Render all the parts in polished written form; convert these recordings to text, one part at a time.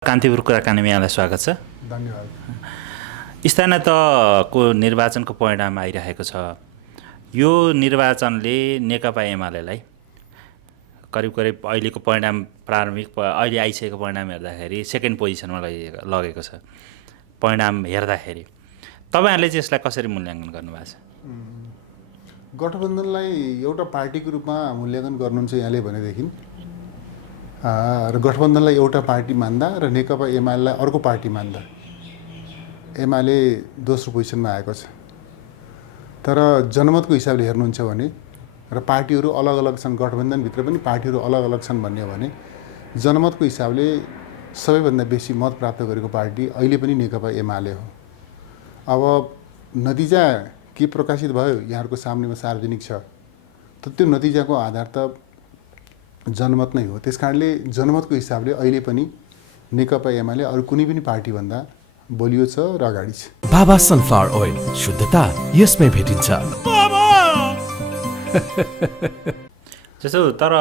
कान्तिपुर कुराकानीमा यहाँलाई स्वागत छ। धन्यवाद। स्थानीय तहको निर्वाचनको परिणाम आइरहेको छ। यो निर्वाचनले नेकपा एमालेलाई करिब अहिलेको परिणाम प्रारम्भिक अहिले आइसकेको परिणाम हेर्दाखेरि सेकेन्ड पोजिसनमा लगेको छ। परिणाम हेर्दाखेरि तपाईँहरूले चाहिँ यसलाई कसरी मूल्याङ्कन गर्नुभएको छ? गठबन्धनलाई एउटा पार्टीको रूपमा मूल्याङ्कन गर्नुहुन्छ यहाँले भनेदेखि र गठबन्धनलाई एउटा पार्टी मान्दा र नेकपा एमालेलाई अर्को पार्टी मान्दा एमाले दोस्रो पोजिसनमा आएको छ। तर जनमतको हिसाबले हेर्नुहुन्छ भने र पार्टीहरू अलग अलग छन्, गठबन्धनभित्र पनि पार्टीहरू अलग अलग छन् भन्ने हो भने जनमतको हिसाबले सबैभन्दा बेसी मत प्राप्त गरेको पार्टी अहिले पनि नेकपा एमाले हो। अब नतिजा के प्रकाशित भयो यहाँहरूको सामनेमा सार्वजनिक छ, त त्यो नतिजाको आधार त जनमत नै हो। त्यसकारणले जनमतको हिसाबले अहिले पनि नेकपा एमाले अरू कुनै पनि पार्टीभन्दा बलियो छ र अगाडि छ। बाबा सनफ्लावर ओइल, शुद्धता यसमै भेटिन्छ। जस्तो तर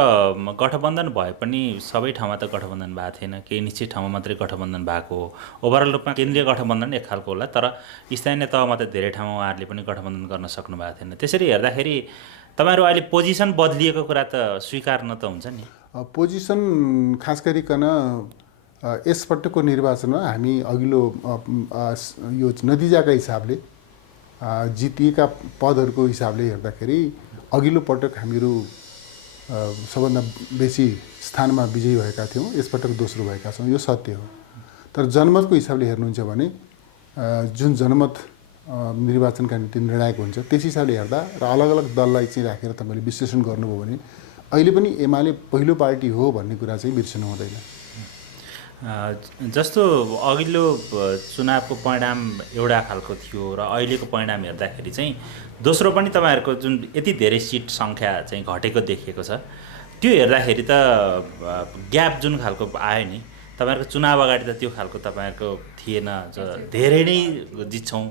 गठबन्धन भए पनि सबै ठाउँमा त गठबन्धन भएको थिएन, केही निश्चित ठाउँमा मात्रै गठबन्धन भएको हो। ओभरअल रूपमा केन्द्रीय गठबन्धन एक खालको होला, तर स्थानीय तहमा त धेरै ठाउँमा उहाँहरूले पनि गठबन्धन गर्न सक्नु भएको थिएन। त्यसरी हेर्दाखेरि तपाईँहरू अहिले पोजिसन बदलिएको कुरा त स्वीकार्न त हुन्छ नि। पोजिसन खास गरिकन यसपटकको निर्वाचनमा हामी अघिल्लो यो नतिजाका हिसाबले जितिएका पदहरूको हिसाबले हेर्दाखेरि अघिल्लो पटक हामीहरू सबभन्दा बेसी स्थानमा विजयी भएका थियौँ, यसपटक दोस्रो भएका छौँ, यो सत्य हो। तर जनमतको हिसाबले हेर्नुहुन्छ भने जुन जनमत निर्वाचनका निम्ति निर्णायक हुन्छ त्यस हिसाबले हेर्दा र अलग अलग दललाई चाहिँ राखेर तपाईँले विश्लेषण गर्नुभयो भने अहिले पनि एमाले पहिलो पार्टी हो भन्ने कुरा चाहिँ बिर्सनु हुँदैन। जस्तो अघिल्लो चुनावको परिणाम एउटा खालको थियो र अहिलेको परिणाम हेर्दाखेरि चाहिँ दोस्रो पनि तपाईँहरूको जुन यति धेरै सिट सङ्ख्या चाहिँ घटेको देखिएको छ, त्यो हेर्दाखेरि त ग्याप जुन खालको आयो नि, तपाईँहरूको चुनाव अगाडि त त्यो खालको तपाईँहरूको थिएन। धेरै नै जित्छौँ,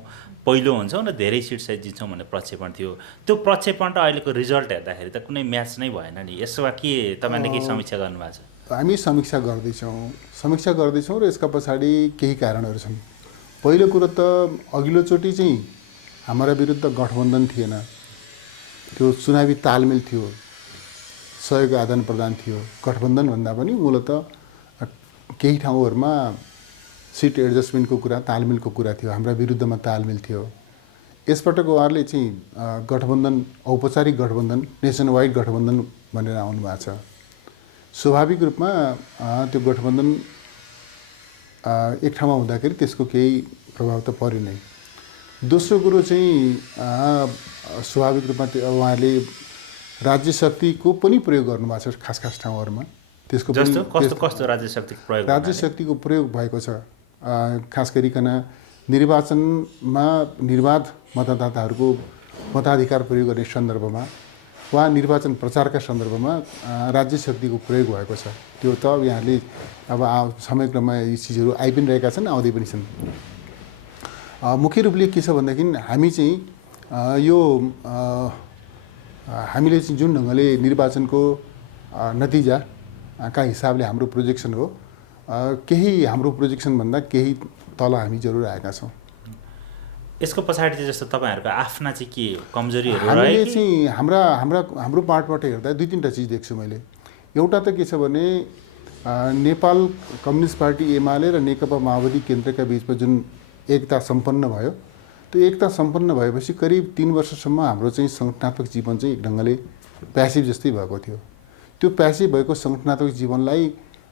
पहिलो हुन्छौँ र धेरै सिट सहित जित्छौँ भन्ने प्रक्षेपण थियो। त्यो प्रक्षेपण र अहिलेको रिजल्ट हेर्दाखेरि त कुनै म्याच नै भएन नि। यसमा के तपाईँले केही समीक्षा गर्नुभएको छ? हामी समीक्षा गर्दैछौँ र यसका पछाडि केही कारणहरू छन्। पहिलो कुरो त अघिल्लोचोटि चाहिँ हाम्रा विरुद्ध गठबन्धन थिएन, त्यो चुनावी तालमेल थियो, सहयोग आदान प्रदान थियो। गठबन्धन भन्दा पनि मूलत केही ठाउँहरूमा सिट एडजस्टमेन्टको कुरा, तालमेलको कुरा थियो, हाम्रा विरुद्धमा तालमेल थियो। यसपटक उहाँहरूले चाहिँ गठबन्धन, औपचारिक गठबन्धन, नेसन वाइड गठबन्धन भनेर आउनु भएको छ। स्वाभाविक रूपमा त्यो गठबन्धन एक ठाउँमा हुँदाखेरि त्यसको केही प्रभाव त पर्यो नै। दोस्रो कुरो चाहिँ स्वाभाविक रूपमा त्यो उहाँहरूले राज्य शक्तिको पनि प्रयोग गर्नुभएको छ खास ठाउँहरूमा। त्यसको कस्तो राज्य शक्तिको प्रयोग? राज्य शक्तिको प्रयोग भएको छ खास गरिकन निर्वाचनमा निर्वाध मतदाताहरूको मताधिकार प्रयोग गर्ने सन्दर्भमा वा निर्वाचन प्रचारका सन्दर्भमा राज्य शक्तिको प्रयोग भएको छ। त्यो त यहाँले अब समयक्रममा यी चिजहरू आइ पनि रहेका छन्, आउँदै पनि छन्। मुख्य रूपले के छ भनेदेखि हामी चाहिँ यो हामीले चाहिँ जुन ढङ्गले निर्वाचनको नतिजाका हिसाबले हाम्रो प्रोजेक्सन हो, केही हाम्रो प्रोजेक्सनभन्दा केही तल हामी जरुर आएका छौँ। यसको पछाडि चाहिँ जस्तो तपाईँहरूको आफ्ना चाहिँ के कमजोरीहरू रहे? हामीले चाहिँ हाम्रो पार्टबाट हेर्दा दुई तिनवटा चिज देख्छु मैले। एउटा त के छ भने नेपाल कम्युनिस्ट पार्टी एमाले र नेकपा माओवादी केन्द्रका बिचमा जुन एकता सम्पन्न भयो, त्यो एकता सम्पन्न भएपछि करिब 3 वर्षसम्म हाम्रो चाहिँ सङ्गठनात्मक जीवन चाहिँ एक ढङ्गले प्यासिभ जस्तै भएको थियो। त्यो प्यासिभ भएको सङ्गठनात्मक जीवनलाई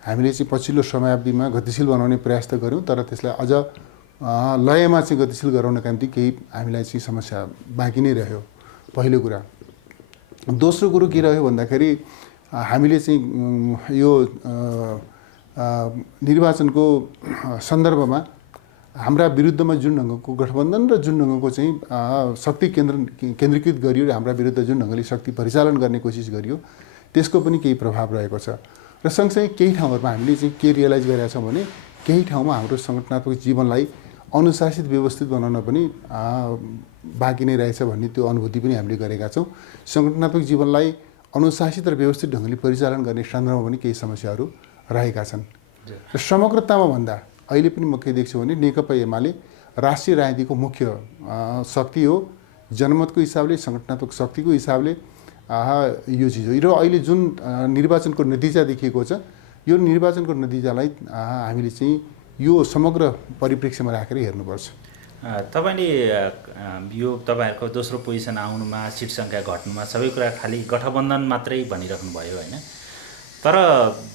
हामीले चाहिँ पछिल्लो समयावधिमा गतिशील बनाउने प्रयास त गऱ्यौँ, तर त्यसलाई अझ लयमा चाहिँ गतिशील गराउनका निम्ति केही हामीलाई चाहिँ समस्या बाँकी नै रह्यो, पहिलो कुरा। दोस्रो कुरो के रह्यो भन्दाखेरि हामीले चाहिँ यो निर्वाचनको सन्दर्भमा हाम्रा विरुद्धमा जुन ढङ्गको गठबन्धन र जुन ढङ्गको चाहिँ शक्ति केन्द्रीकृत गरियो र हाम्रा विरुद्ध जुन ढङ्गले शक्ति परिचालन गर्ने कोसिस गरियो, त्यसको पनि केही प्रभाव रहेको छ। र सँगसँगै केही ठाउँहरूमा हामीले चाहिँ के रियलाइज गरेका छौँ भने केही ठाउँमा हाम्रो सङ्गठनात्मक जीवनलाई अनुशासित व्यवस्थित बनाउन पनि बाँकी नै रहेछ भन्ने त्यो अनुभूति पनि हामीले गरेका छौँ। सङ्गठनात्मक जीवनलाई अनुशासित र व्यवस्थित ढङ्गले परिचालन गर्ने सन्दर्भमा पनि केही समस्याहरू रहेका छन्। र समग्रतामा भन्दा अहिले पनि म के देख्छु भने नेकपा एमाले राष्ट्रिय राजनीतिको मुख्य शक्ति हो। जनमतको हिसाबले, सङ्गठनात्मक शक्तिको हिसाबले यो चिज हो। र अहिले जुन निर्वाचनको नतिजा देखिएको छ, यो निर्वाचनको नतिजालाई हामीले चाहिँ यो समग्र परिप्रेक्ष्यमा राखेर हेर्नुपर्छ। तपाईँले यो तपाईँहरूको दोस्रो पोजिसन आउनुमा, सिट सङ्ख्या घट्नुमा सबै कुरा खालि गठबन्धन मात्रै भनिराख्नु भयो होइन। तर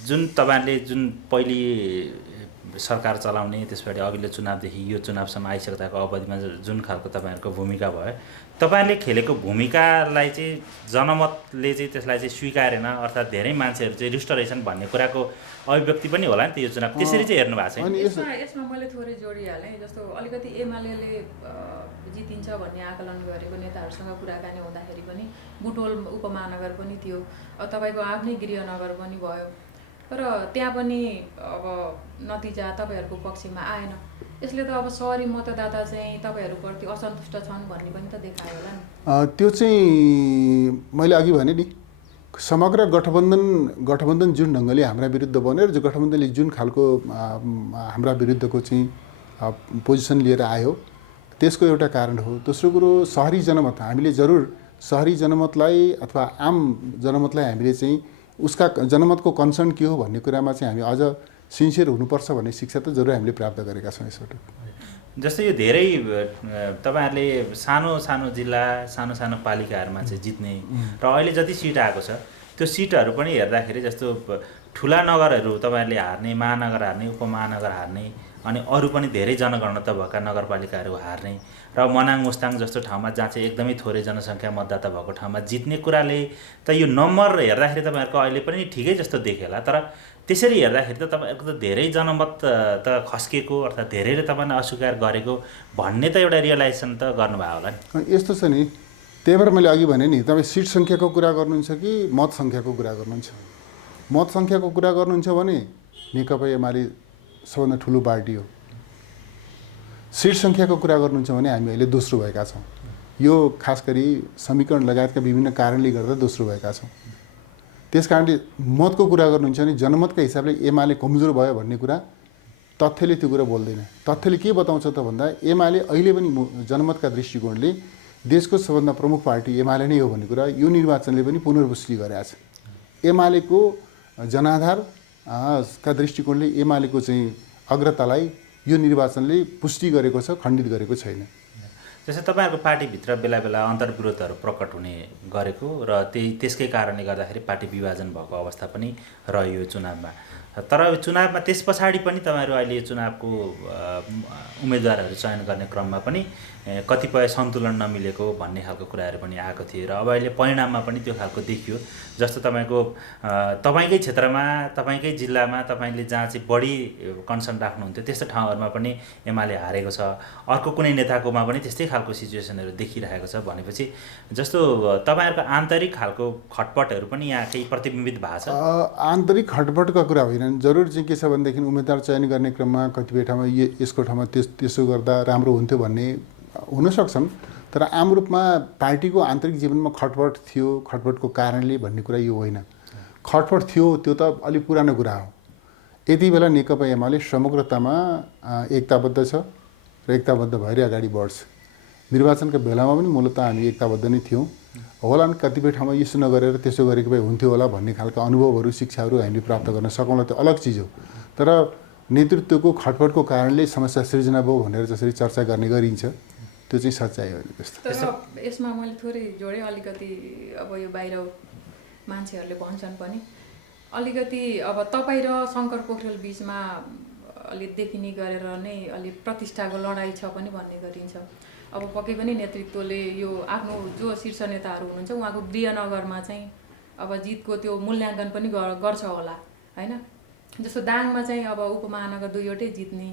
जुन तपाईँहरूले जुन पहिले सरकार चलाउने, त्यसबाट अघिल्लो चुनावदेखि यो चुनावसम्म आइसक्दाको अवधिमा जुन खालको तपाईँहरूको भूमिका भयो, तपाईँहरूले खेलेको भूमिकालाई चाहिँ जनमतले चाहिँ त्यसलाई चाहिँ स्वीकारेन, अर्थात् धेरै मान्छेहरू चाहिँ रुष्ट रहेछन् भन्ने कुराको अभिव्यक्ति पनि होला नि त यो चुनाव। त्यसरी चाहिँ हेर्नु भएको छ। यसमा मैले थोरै जोडिहालेँ। जस्तो अलिकति एमाले जितिन्छ भन्ने आकलन गरेको नेताहरूसँग कुराकानी हुँदाखेरि पनि बुटोल उपमहानगर पनि थियो, तपाईँको आफ्नै गृहनगर पनि भयो, तर त्यहाँ पनि अब नतिजा तपाईँहरूको पक्षमा आएन। यसले त अब सहरी मतदाता चाहिँ तपाईँहरूप्रति असन्तुष्ट छन् भन्ने पनि त देखायो होला नि। त्यो चाहिँ मैले अघि भने नि, समग्र गठबन्धन जुन ढङ्गले हाम्रा विरुद्ध बन्यो र जो गठबन्धनले जुन खालको हाम्रा विरुद्धको चाहिँ पोजिसन लिएर आयो, त्यसको एउटा कारण हो। दोस्रो कुरो, सहरी जनमत हामीले जरुर सहरी जनमतलाई अथवा आम जनमतलाई हामीले चाहिँ उसका जनमतको कन्सर्न के हो भन्ने कुरामा चाहिँ हामी अझ सिन्सियर हुनुपर्छ भन्ने शिक्षा त जरुर हामीले प्राप्त गरेका छौँ यसबाट। जस्तै यो धेरै तपाईँहरूले सानो सानो जिल्ला, सानो सानो पालिकाहरूमा चाहिँ जित्ने र अहिले जति सिट आएको छ त्यो सिटहरू पनि हेर्दाखेरि जस्तो ठुला नगरहरू तपाईँहरूले हार्ने, महानगर हार्ने, उपमहानगर हार्ने, अनि अरू पनि धेरै जनगणना भएका नगरपालिकाहरू हार्ने र मनाङ मुस्ताङ जस्तो ठाउँमा जहाँ चाहिँ एकदमै थोरै जनसङ्ख्या मतदाता भएको ठाउँमा जित्ने कुराले त यो नम्बर हेर्दाखेरि तपाईँहरूको अहिले पनि ठिकै जस्तो देख्यो होला। तर त्यसरी हेर्दाखेरि त तपाईँहरूको त धेरै जनमत त खस्किएको, अर्थात् धेरैले तपाईँलाई अस्वीकार गरेको भन्ने त एउटा रियलाइजेसन त गर्नुभयो होला नि। यस्तो छ नि, त्यही भएर मैले अघि भने नि, तपाईँ सिट सङ्ख्याको कुरा गर्नुहुन्छ कि मत सङ्ख्याको कुरा गर्नुहुन्छ? मत सङ्ख्याको कुरा गर्नुहुन्छ भने नेकपा एमाले सबभन्दा ठुलो पार्टी हो। सिट सङ्ख्याको कुरा गर्नुहुन्छ भने हामी अहिले दोस्रो भएका छौँ। यो खास गरी समीकरण लगायतका विभिन्न कारणले गर्दा दोस्रो भएका छौँ। त्यस कारणले मतको कुरा गर्नुहुन्छ भने जनमतका हिसाबले एमाले कमजोर भयो भन्ने कुरा तथ्यले त्यो कुरा बोल्दैन। तथ्यले के बताउँछ त भन्दा एमाले अहिले पनि जनमतका दृष्टिकोणले देशको सबभन्दा प्रमुख पार्टी एमाले नै हो भन्ने कुरा यो निर्वाचनले पनि पुनर्पुष्टि गरेको छ। एमालेको जनाधार का दृष्टिकोणले एमालेको चाहिँ अग्रतालाई यो निर्वाचनले पुष्टि गरेको छ, खण्डित गरेको छैन। जस्तै तपाईँहरूको पार्टीभित्र बेला बेला अन्तर्विरोधहरू प्रकट हुने गरेको र त्यसकै कारणले गर्दाखेरि पार्टी विभाजन भएको अवस्था पनि रह्यो चुनावमा। तर चुनावमा त्यस पछाडि पनि तपाईँहरू अहिले यो चुनावको उम्मेदवारहरू चयन गर्ने क्रममा पनि कतिपय सन्तुलन नमिलेको भन्ने खालको कुराहरू पनि आएको थिए र अब अहिले परिणाममा पनि त्यो खालको देखियो। जस्तो तपाईँकै क्षेत्रमा, तपाईँकै जिल्लामा तपाईँले जहाँ चाहिँ बढी कन्सर्न राख्नुहुन्थ्यो त्यस्तो ठाउँहरूमा पनि एमाले हारेको छ। अर्को कुनै नेताकोमा पनि त्यस्तै खालको सिचुएसनहरू देखिरहेको छ भनेपछि जस्तो तपाईँहरूको आन्तरिक खालको खटपटहरू पनि यहाँ केही प्रतिबिम्बित भएको छ। आन्तरिक खटपटका कुरा होइन, जरुर चाहिँ के छ भनेदेखि उम्मेदवार चयन गर्ने क्रममा कतिपय ठाउँमा यसको ठाउँमा त्यसो गर्दा राम्रो हुन्थ्यो भन्ने हुन सक्छन्। तर आम रूपमा पार्टीको आन्तरिक जीवनमा खटपट थियो, खटपटको कारणले भन्ने कुरा यो होइन। खटपट थियो त्यो त अलिक पुरानो कुरा हो। यति बेला नेकपा एमाले समग्रतामा एकताबद्ध छ र एकताबद्ध भएर अगाडि बढ्छ। निर्वाचनका बेलामा पनि मूलतः हामी एकताबद्ध नै थियौँ होला। नि कतिपय ठाउँमा यसो नगरेर त्यसो गरेको भए हुन्थ्यो होला भन्ने खालका अनुभवहरू, शिक्षाहरू हामीले प्राप्त गर्न सकौँला, त्यो अलग चिज हो। तर नेतृत्वको खटपटको कारणले समस्या सृजना भयो भनेर जसरी चर्चा गर्ने गरिन्छ त्यो चाहिँ सच्चाइ होइन। त्यस्तो तर यसमा मैले थोरै जोडेँ अलिकति। अब यो बाहिर मान्छेहरूले भन्छन् पनि अलिकति अब तपाईँ र शङ्कर पोखरेल बिचमा अलि देखिने गरेर नै अलि प्रतिष्ठाको लडाइँ छ पनि भन्ने गरिन्छ। अब पक्कै पनि नेतृत्वले यो आफ्नो जो शीर्ष नेताहरू हुनुहुन्छ उहाँको गृहनगरमा चाहिँ अब जितको त्यो मूल्याङ्कन पनि गर्छ होला होइन। जस्तो दाङमा चाहिँ अब उपमहानगर 2वटै जित्ने,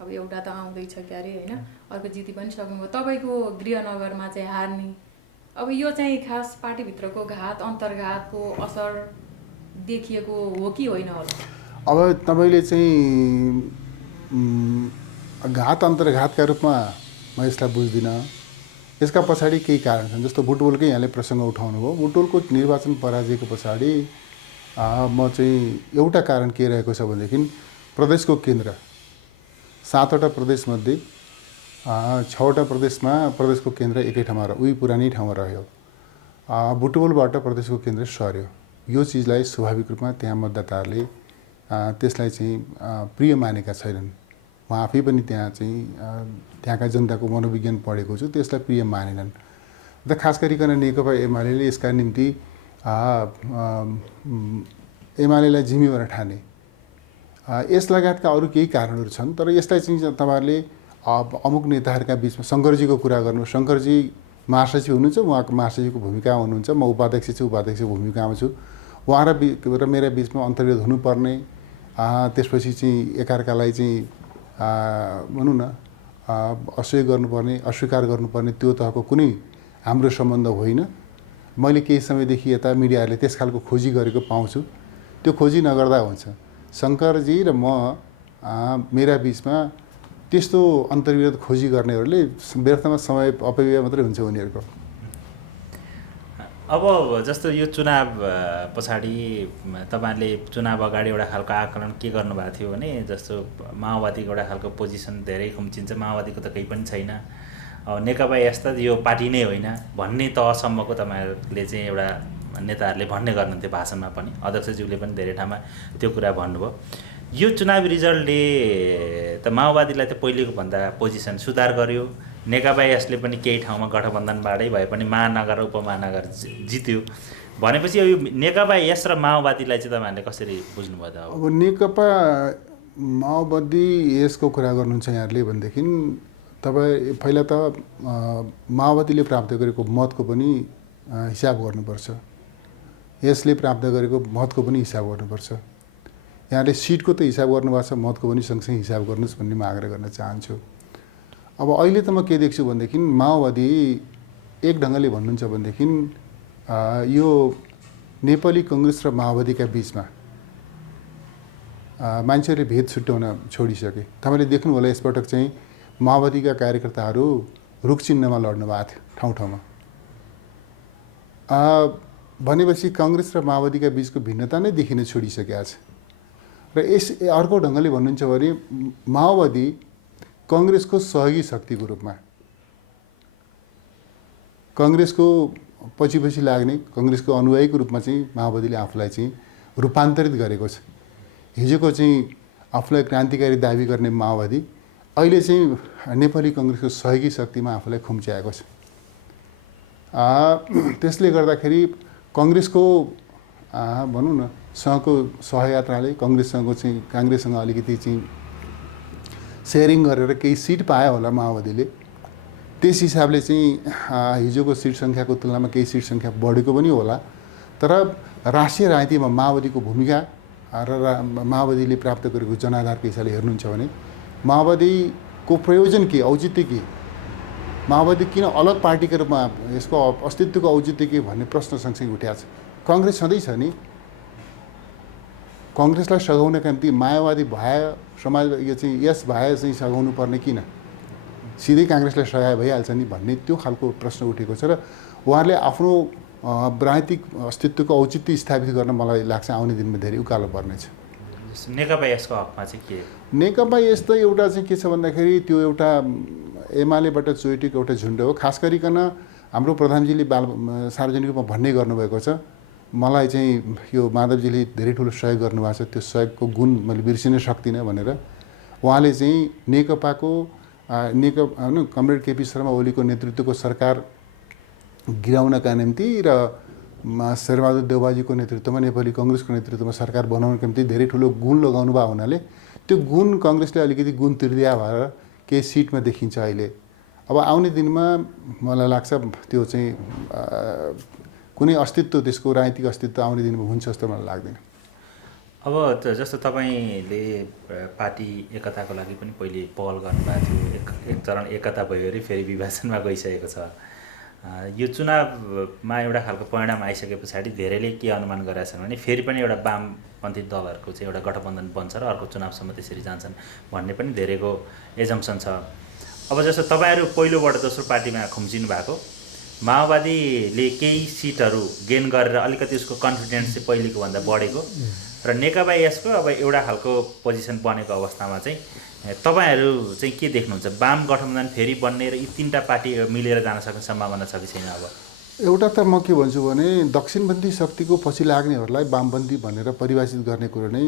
अब एउटा त आउँदैछ क्यारे होइन, अर्को जिति पनि सक्नुभयो। तपाईँको गृहनगरमा चाहिँ हार्ने, अब यो चाहिँ खास पार्टीभित्रको घात अन्तर्घातको असर देखिएको हो कि होइन होला? अब तपाईँले चाहिँ घात अन्तर्घातका रूपमा म यसलाई बुझ्दिनँ। यसका पछाडि केही कारण छन्। जस्तो बुटवलकै यहाँले प्रसङ्ग उठाउनु भयो। बुटवलको निर्वाचन पराजयको पछाडि म चाहिँ एउटा कारण के रहेको छ भनेदेखि प्रदेशको केन्द्र 7वटा प्रदेशमध्ये 6वटा प्रदेशमा प्रदेशको केन्द्र एकै ठाउँमा रह्यो, उही पुरानै ठाउँमा रह्यो। बुटवलबाट प्रदेशको केन्द्र सर्यो। यो चिजलाई स्वाभाविक रूपमा त्यहाँ मतदाताहरूले त्यसलाई चाहिँ प्रिय मानेका छैनन्। म आफै पनि त्यहाँ चाहिँ त्यहाँका जनताको मनोविज्ञान पढेको छु, त्यसलाई प्रिय मानेनन्। र खास गरिकन नेकपा एमाले यसका निम्ति एमालेलाई जिम्मेवार ठाने, यस लगायतका अरू केही कारणहरू छन्। तर यसलाई चाहिँ तपाईँहरूले अमुक नेताहरूका बिचमा शङ्करजीको कुरा गर्नु, शङ्करजी महासचिव हुनुहुन्छ, उहाँको महासचिवको भूमिकामा हुनुहुन्छ, म उपाध्यक्ष छु, उपाध्यक्षको भूमिकामा छु। उहाँ र मेरा बिचमा अन्तर्विरोध हुनुपर्ने, त्यसपछि चाहिँ एकअर्कालाई चाहिँ भनौँ न असह्य गर्नुपर्ने, अस्वीकार गर्नुपर्ने त्यो तहको कुनै हाम्रो सम्बन्ध होइन। मैले केही समयदेखि यता मिडियाहरूले त्यस खालको खोजी गरेको पाउँछु। त्यो खोजी नगर्दा हुन्छ। शङ्करजी र म मेरा बिचमा त्यस्तो अन्तर्विरोध खोजी गर्नेहरूले व्यर्थमा समय अपव्यय मात्रै हुन्छ उनीहरूको। अब जस्तो यो चुनाव पछाडि तपाईँहरूले चुनाव अगाडि एउटा खालको आकलन के गर्नुभएको थियो भने जस्तो माओवादीको एउटा खालको पोजिसन धेरै खुम्चिन्छ, माओवादीको त केही पनि छैन, नेकपा यस्ता यो पार्टी नै होइन भन्ने तहसम्मको तपाईँहरूले चाहिँ एउटा नेताहरूले भन्ने गर्नुहुन्थ्यो भाषणमा पनि, अध्यक्षज्यूले पनि धेरै ठाउँमा त्यो कुरा भन्नुभयो। यो चुनावी रिजल्टले त माओवादीलाई त पहिलेको भन्दा पोजिसन सुधार गर्यो, नेकपा यसले पनि केही ठाउँमा गठबन्धनबाटै भए पनि महानगर र उपमहानगर जित्यो भनेपछि यो नेकपा यस र माओवादीलाई चाहिँ तपाईँहरूले कसरी बुझ्नुभयो त? अब नेकपा माओवादी यसको कुरा गर्नुहुन्छ यहाँहरूले भनेदेखि तपाईँ पहिला त माओवादीले प्राप्त गरेको मतको पनि हिसाब गर्नुपर्छ, यसले प्राप्त गरेको मतको पनि हिसाब गर्नुपर्छ। यहाँले सिटको त हिसाब गर्नुभएको छ, मतको पनि सँगसँगै हिसाब गर्नुहोस् भन्ने म आग्रह गर्न चाहन्छु। अब अहिले त म के देख्छु भनेदेखि माओवादी एक ढङ्गले भन्नुहुन्छ भनेदेखि यो नेपाली कङ्ग्रेस र माओवादीका बिचमा मान्छेहरूले भेद छुट्याउन छोडिसके। तपाईँले देख्नु होला यसपटक चाहिँ माओवादीका कार्यकर्ताहरू रुख चिन्हमा लड्नु भएको थियो ठाउँ ठाउँमा। भनेपछि कङ्ग्रेस र माओवादीका बिचको भिन्नता नै देखिन छोडिसकेको छ। र यस अर्को ढङ्गले भन्नुहुन्छ भने माओवादी कङ्ग्रेसको सहयोगी शक्तिको रूपमा, कङ्ग्रेसको पछि लाग्ने, कङ्ग्रेसको अनुयायीको रूपमा चाहिँ माओवादीले आफूलाई चाहिँ रूपान्तरित गरेको छ। हिजोको चाहिँ आफूलाई क्रान्तिकारी दाबी गर्ने माओवादी अहिले चाहिँ नेपाली कङ्ग्रेसको सहयोगी शक्तिमा आफूलाई खुम्च्याएको छ। त्यसले गर्दाखेरि कङ्ग्रेसको भनौँ न सँगको सहयात्राले काङ्ग्रेससँग अलिकति चाहिँ सेयरिङ गरेर केही सिट पायो होला माओवादीले। त्यस हिसाबले चाहिँ हिजोको सिट सङ्ख्याको तुलनामा केही सिट सङ्ख्या बढेको पनि होला। तर राष्ट्रिय राजनीतिमा माओवादीको भूमिका र माओवादीले प्राप्त गरेको जनाधारको हिसाबले हेर्नुहुन्छ भने माओवादीको प्रयोजन के, औचित्य के, माओवादी किन अलग पार्टीको रूपमा यसको अस्तित्वको औचित्य के भन्ने प्रश्न सँगसँगै उठ्याएको छ। कङ्ग्रेस सधैँ छ नि, कङ्ग्रेसलाई सघाउनका निम्ति माओवादी भए समाज यो चाहिँ यस भए चाहिँ सघाउनु पर्ने किन, सिधै काङ्ग्रेसलाई सघाए भइहाल्छ नि भन्ने त्यो खालको प्रश्न उठेको छ। र उहाँहरूले आफ्नो राजनीतिक अस्तित्वको औचित्य स्थापित गर्न मलाई लाग्छ आउने दिनमा धेरै उकालो पर्नेछ। नेकपा यसको हकमा चाहिँ के? नेकपा यस्तो एउटा चाहिँ के छ भन्दाखेरि त्यो एउटा एमालेबाट चोइटेको एउटा झुन्ड हो। खास गरिकन हाम्रो प्रधानजीले सार्वजनिक रूपमा भन्ने गर्नुभएको छ, मलाई चाहिँ यो माधवजीले धेरै ठुलो सहयोग गर्नुभएको छ, त्यो सहयोगको गुण मैले बिर्सिन सक्दिनँ भनेर उहाँले चाहिँ नेकपाको कमरेड केपी शर्मा ओलीको नेतृत्वको सरकार गिराउनका निम्ति र शेरबहादुर देउबाजीको नेतृत्वमा नेपाली कङ्ग्रेसको नेतृत्वमा सरकार बनाउनका निम्ति धेरै ठुलो गुण लगाउनु भयो हुनाले त्यो गुण कङ्ग्रेसले अलिकति गुण तिर्दिया भएर केही सिटमा देखिन्छ अहिले। अब आउने दिनमा मलाई लाग्छ त्यो चाहिँ कुनै अस्तित्व, त्यसको राजनीतिक अस्तित्व आउने दिनमा हुन्छ जस्तो मलाई लाग्दैन। अब जस्तो तपाईँले पार्टी एकताको लागि पनि पहिले पहल गर्नुभएको थियो, एक चरण एकता भयो अरे फेरि विभाजनमा गइसकेको छ। यो चुनावमा एउटा खालको परिणाम आइसके पछाडि धेरैले के अनुमान गरेका छन् भने फेरि पनि एउटा वामपन्थी दलहरूको चाहिँ एउटा गठबन्धन बन्छ र अर्को चुनावसम्म त्यसरी जान्छन् भन्ने पनि धेरैको एजम्सन छ। अब जस्तो तपाईँहरू पहिलोबाट दोस्रो पार्टीमा खुम्चिनु भएको, माओवादीले केही सिटहरू गेन गरेर अलिकति उसको कन्फिडेन्स चाहिँ पहिलेको भन्दा बढेको र नेकपा यसको अब एउटा खालको पोजिसन बनेको अवस्थामा चाहिँ तपाईँहरू चाहिँ के देख्नुहुन्छ? वाम गठबन्धन फेरि बन्ने र यी 3टा पार्टी मिलेर जान सक्ने सम्भावना छ कि छैन? अब एउटा त म के भन्छु भने दक्षिणपन्थी शक्तिको पछि लाग्नेहरूलाई वामपन्थी भनेर परिभाषित गर्ने कुरो नै